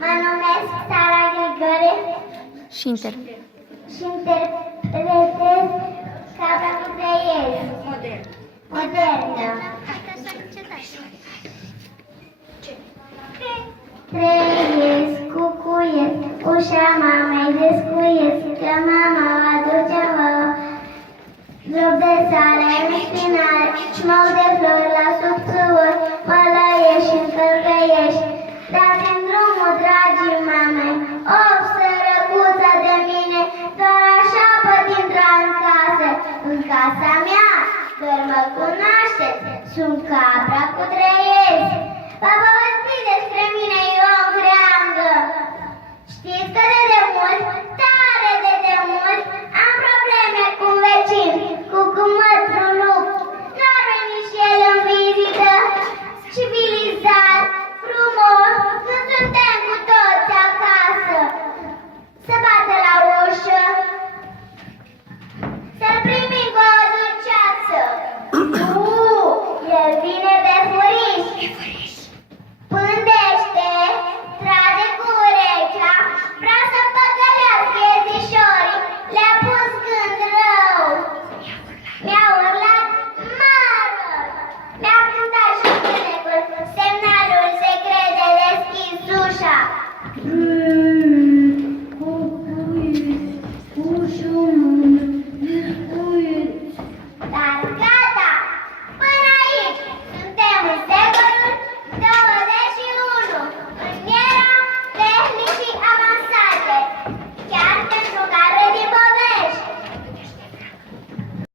Mă numesc Sara Grigore Și interpretez. și interpretez Cabra cu trăiesc. Modernă. Trăiesc, cucuiesc, ușa mamei descuiesc, că mama o aduce vouă. Drop de sare în spinare, șmoc de flori la subțuori, pălăiești și încălcăiești. Dați-mi drumul, dragii mame, of, sărăcuță de mine, doar așa pot intra în casa mea, doar mă cunoașteți, sunt Cabra cu trăiesc. V-a povestit despre mine Ion Creangă. Știți că de demult, tare de demult, am probleme cu vecini, cu cum